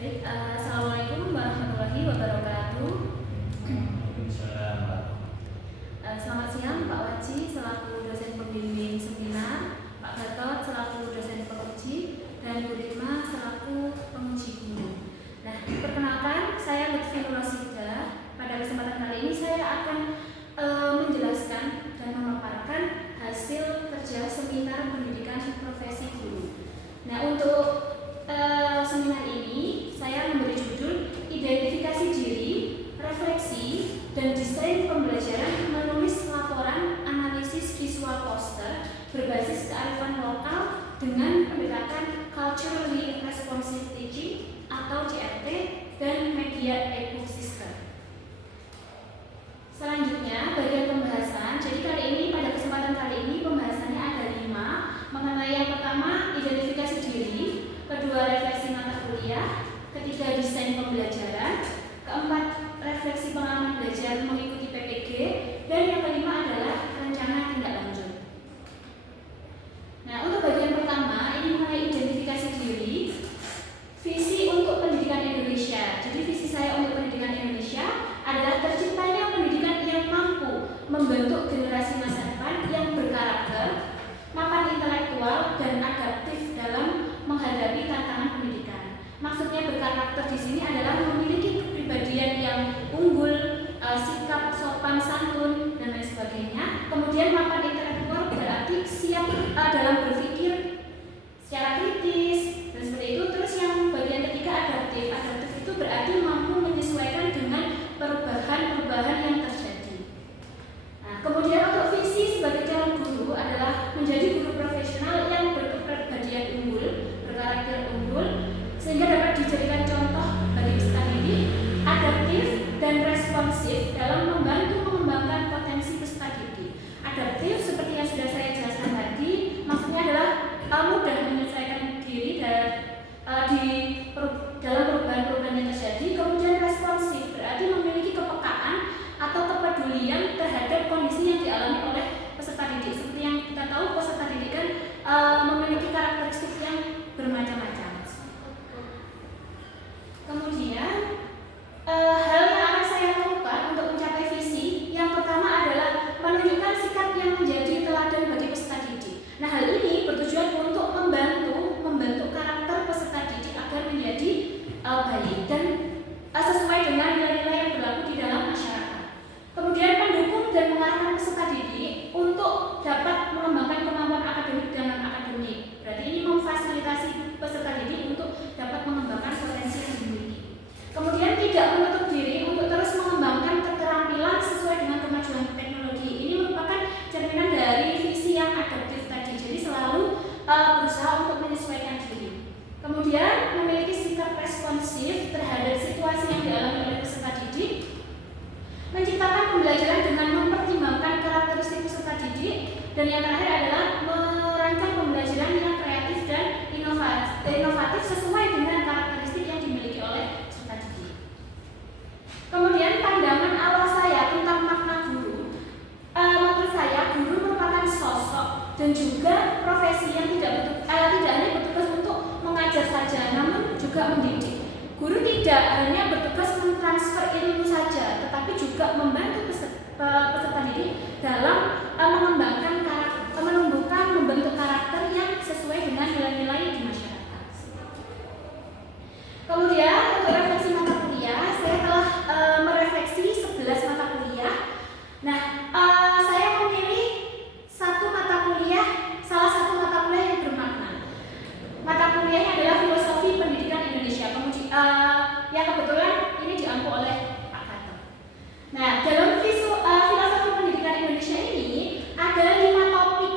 Baik, Assalamualaikum warahmatullahi wabarakatuh. Waalaikumsalam. Selamat siang Pak Waji selaku dosen pembimbing seminar, Pak Gatot selaku dosen penguji, dan Bu Ritma selaku penguji guru. Nah, perkenalkan, saya Lutfi Nurasida. Pada kesempatan kali ini saya akan menjelaskan dan memaparkan hasil kerja seminar pendidikan profesi guru. Nah, untuk seminar ini saya memberi judul Identifikasi Diri, Refleksi, dan Desain Pembelajaran Menulis Laporan Analisis Visual Poster berbasis kearifan lokal dengan pendekatan Culturally Responsive Teaching atau CRT dan Media Ecosystem. Selanjutnya, bagian pembahasan. Jadi pada kesempatan kali ini pembahasannya ada 5, mengenai yang pertama identifikasi diri, kedua refleksi mata kuliah, ketiga desain pembelajaran, keempat refleksi pengalaman belajar mengikuti PPG, dan yang kelima adalah rencana tindak lanjut. Nah, untuk bagian pertama ini mengenai identifikasi diri, visi untuk pendidikan Indonesia. Jadi visi saya untuk pendidikan Indonesia adalah terciptanya pendidikan yang mampu membentuk generasi masa depan yang berkarakter, mapan intelektual, dan adaptif dalam menghadapi tantangan pendidikan. Maksudnya berkarakter di sini adalah memiliki kepribadian yang unggul, sikap sopan santun, dan lain sebagainya. Kemudian mapan intelektual berarti siap dalam berpikir secara kritis dan seperti itu. Terus yang bagian ketiga adaptif. Adaptif itu berarti mampu menyesuaikan dengan perubahan-perubahan yang terjadi. Nah, kemudian untuk visi sebagai calon guru adalah menjadi guru profesional yang berkepribadian unggul, berkarakter unggul, sehingga dapat dijadikan contoh bagi peserta didik, adaptif dan responsif dalam membantu mengembangkan potensi peserta didik. Adaptif seperti yang sudah saya jelaskan tadi, maksudnya adalah mudah menyesuaikan diri dalam perubahan-perubahan yang terjadi. Kemudian responsif berarti memiliki kepekaan atau kepedulian terhadap kondisi yang dialami oleh peserta didik. Seperti yang kita tahu, peserta didik kan memiliki karakteristik yang bermacam-macam. Kemudian hal yang akan saya lakukan untuk mencapai visi yang pertama adalah menunjukkan sikap yang menjadi teladan bagi peserta didik. Nah, hal ini bertujuan untuk membentuk karakter peserta didik agar menjadi baik dan sesuai dengan nilai-nilai yang berlaku di dalam masyarakat. Kemudian mendukung dan mengarahkan peserta didik untuk dapat mengembangkan kemampuan akademik dan non-akademik. Berarti ini memfasilitasi peserta didik untuk dapat mengembangkan potensi yang dimiliki. Kemudian tidak menutup diri untuk terus mengembangkan keterampilan sesuai dengan kemajuan teknologi. Ini merupakan cerminan dari visi yang adaptif tadi. Jadi selalu berusaha untuk menyesuaikan diri. Kemudian memiliki sikap responsif terhadap situasi yang dialami oleh peserta didik, menciptakan pembelajaran dengan mempertimbangkan karakteristik peserta didik, dan yang terakhir adalah merancang pembelajaran yang kreatif dan inovatif sesuai dengan karakteristik yang dimiliki oleh peserta didik. Kemudian pandangan awal saya tentang makna guru, menurut saya guru merupakan sosok dan juga profesi yang tidak hanya bertugas untuk mengajar saja, namun juga mendidik. Guru tidak hanya bertugas mentransfer ilmu saja, tetapi juga membantu peserta didik dalam mengembangkan karakter, membentuk karakter yang sesuai dengan nilai-nilai di masyarakat. Kemudian untuk refleksi mata kuliah, saya telah merefleksi 11 mata kuliah. Nah, saya memilih salah satu mata kuliah yang bermakna. Mata kuliahnya adalah Filosofi Pendidikan Indonesia. Yang kebetulan ini diampu oleh Pak Gatot. Nah, dalam Filosofi Pendidikan Indonesia ini ada 5 topik: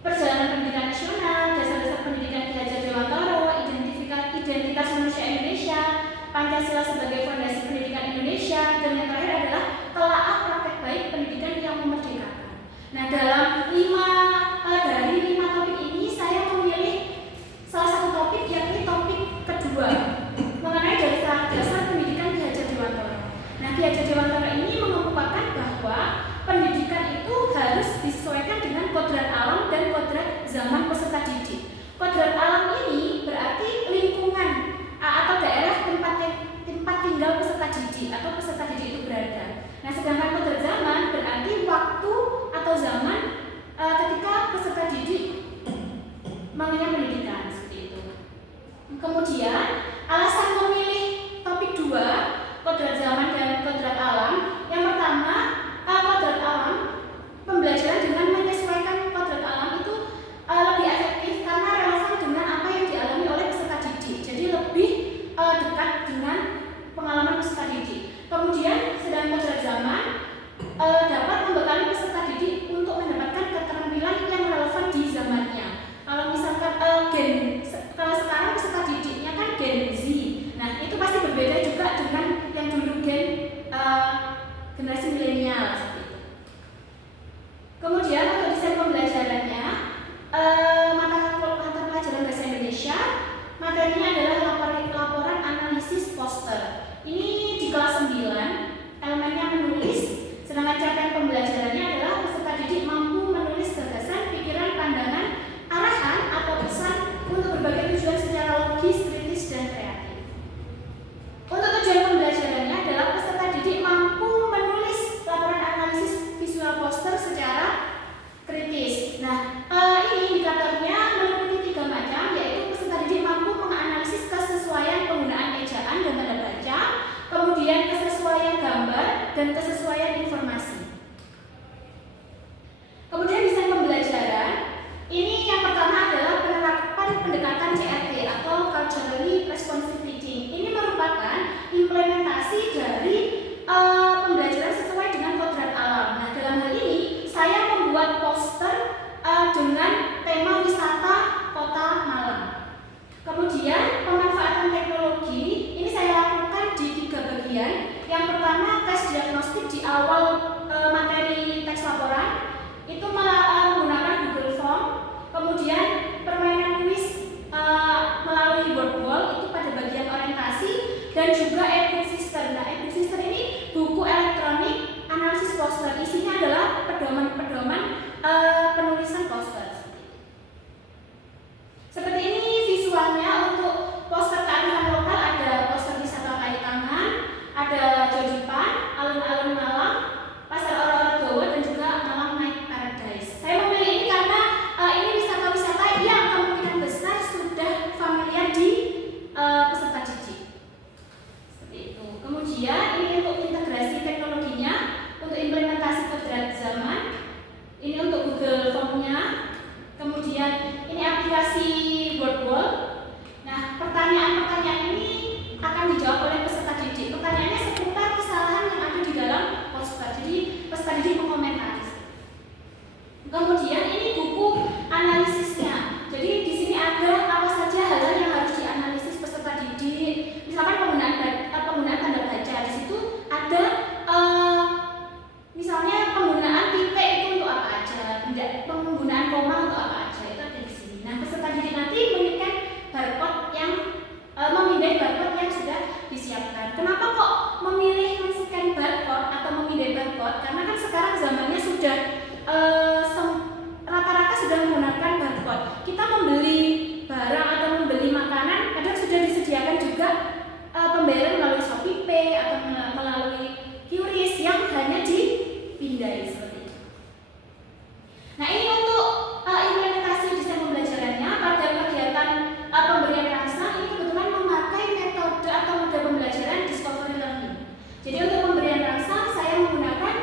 perjalanan pendidikan nasional, dasar-dasar pendidikan Ki Hajar Dewantara, identitas manusia pembelajarannya adalah laporan analisis poster. Ini di kelas 9, elemennya menulis, sedangkan capaian pembelajarannya adalah peserta didik mampu menulis gagasan, pikiran, pandangan, arahan atau pesan untuk berbagai tujuan secara logis, kritis, dan kreatif. Untuk tujuan pembelajarannya adalah peserta didik mampu menulis laporan analisis visual poster secara kritis. Nah, ini indikatornya meliputi 3 macam, yaitu peserta didik mampu menganalisis kesesuaian penggunaan ejaan dan tanda baca, kemudian kesesuaian gambar, dan kesesuaian informasi. Kemudian desain pembelajaran, ini yang pertama adalah penerapan pendekatan CRT atau Culturally Responsive Teaching. Ini merupakan implementasi dari pembelajaran sesuai dengan kodrat alam. Nah, dalam hal ini saya membuat poster dengan tema wisata Kota Malang. Kemudian pemanfaatan teknologi ini saya lakukan di 3 bagian. Yang pertama, tes diagnostik di awal materi teks laporan itu menggunakan Google Form. Kemudian permainan kuis melalui boardwalk itu pada bagian orientasi, dan juga e-book sister. Nah, e-book sister ini buku elektronik analisis poster. Isinya adalah pedoman-pedoman penulisan poster. Seperti ini visualnya. Untuk poster kearifan lokal ada poster wisata Kali Tangan, ada Jodipan, alun-alun Malang, Pasar Ora-Ora Dawa, dan juga Malang Night Paradise. Saya memilih ini karena ini wisata-wisata yang kemungkinan besar sudah familiar di peserta didik. Seperti itu. Kemudian ini untuk integrasi teknologinya, untuk implementasi kodrat zaman. Ini untuk Google Form-nya. Kemudian ini aplikasi boardwalk. Nah, pertanyaan-pertanyaan ini akan dijawab oleh peserta didik. Pertanyaannya seputar kesalahan yang ada di dalam poster. Jadi peserta didik mengomentari. Kemudian ini buku analisisnya. Jadi di sini ada apa saja hal yang harus dianalisis peserta didik. Misalkan penggunaan tanda baca. Di situ ada misalnya penggunaan titik itu untuk apa aja, penggunaan koma untuk apa aja, itu ada di sini. Nah, peserta didik nanti memindai barcode yang sudah disiapkan. Kenapa kok memilih men-scan barcode atau memindai barcode? Karena kan sekarang zamannya sudah rata-rata sudah menggunakan barcode. Kita membeli barang atau membeli makanan kadang sudah disediakan juga pembayaran melalui ShopeePay atau melalui QRIS yang hanya dipindai seperti itu. Nah, ini untuk implementasi desain pembelajarannya. Pada kegiatan pemberian rangsang ini kebetulan memakai metode atau model pembelajaran discovery learning. Jadi untuk pemberian rangsang saya menggunakan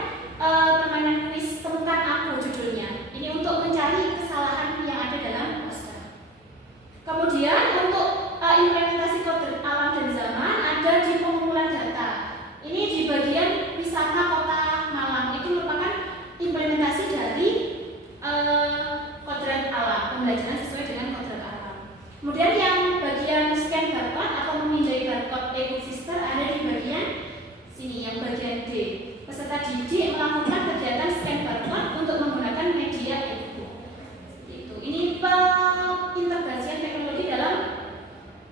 permainan kuis Temukan Aku judulnya. Ini untuk mencari kesalahan yang ada dalam poster. Kemudian untuk implementasi kodrat alam dan zaman ada di pengumpulan data. Ini di bagian wisata Kota Malang. Itu merupakan implementasi dari kodrat alam, pembelajaran sesuai dengan kodrat alam. Kemudian yang bagian scan barcode atau memindai barcode e-book sister ada di bagian sini, yang bagian D. Peserta didik melakukan kegiatan scan barcode untuk menggunakan media e-book. Ini pengintegrasian teknologi dalam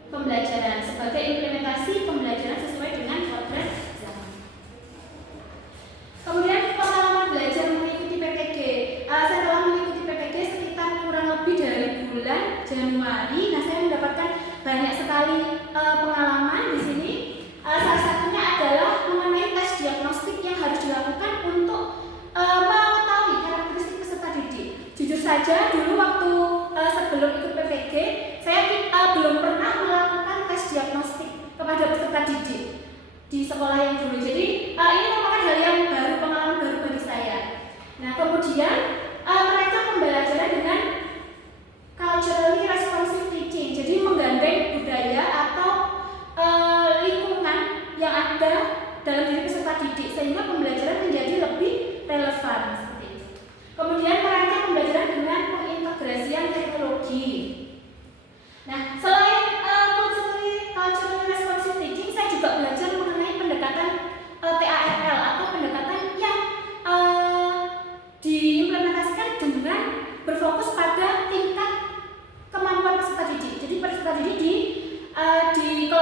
pembelajaran sebagai implementasi pembelajaran sesuai dengan kodrat zaman. Kemudian pengalaman belajar mengikuti PPG. Saya telah mengikuti PPG sekitar kurang lebih dari bulan Januari. Nah, saya mendapatkan banyak sekali pengalaman di sini. Salah satunya adalah mengenai tes diagnostik yang harus dilakukan untuk mengetahui karakteristik peserta didik. Jujur saja, dulu waktu sebelum ikut PPG, saya belum pernah melakukan tes diagnostik kepada peserta didik di sekolah yang dulu. Jadi ini merupakan hal yang baru, pengalaman baru bagi saya. Nah, kemudian merancang pembelajaran dengan culturally responsive teaching. Jadi menggandeng budaya atau lingkungan yang ada dalam diri peserta didik sehingga pembelajaran menjadi lebih relevan. Kemudian merancang pembelajaran dengan pengintegrasian teknologi. Nah, selain culturally responsive teaching, saya juga belajar mengenai pendekatan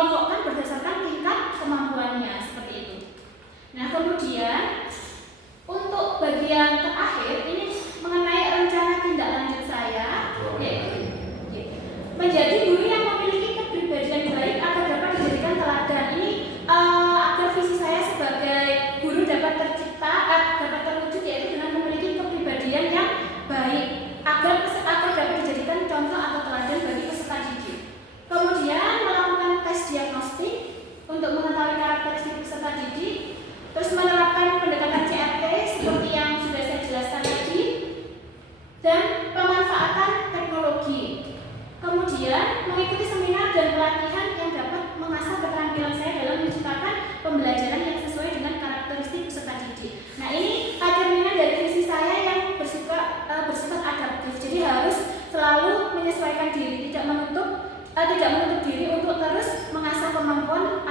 dikelompokkan berdasarkan tingkat kemampuannya seperti itu. Nah, kemudian untuk bagian terakhir ini mengenai rencana tindak lanjut saya, yaitu menjadi guru yang memiliki kepribadian baik agar dapat dijadikan teladan. Ini agar visi saya sebagai guru dapat tercipta, dapat terwujud, yaitu dengan memiliki kepribadian yang baik agar dapat dijadikan contoh atau teladan bagi peserta didik. Kemudian melakukan tes diagnostik untuk mengetahui karakteristik peserta didik, terus menerapkan pendekatan CRT seperti yang sudah saya jelaskan tadi, dan pemanfaatan teknologi. Kemudian mengikuti seminar dan pelatihan yang dapat mengasah keterampilan saya dalam menciptakan pembelajaran yang sesuai dengan karakteristik peserta didik. Nah, ini cerminan dari visi saya yang bersifat adaptif. Jadi harus selalu menyesuaikan diri, tidak menutup diri untuk terus mengasah kemampuan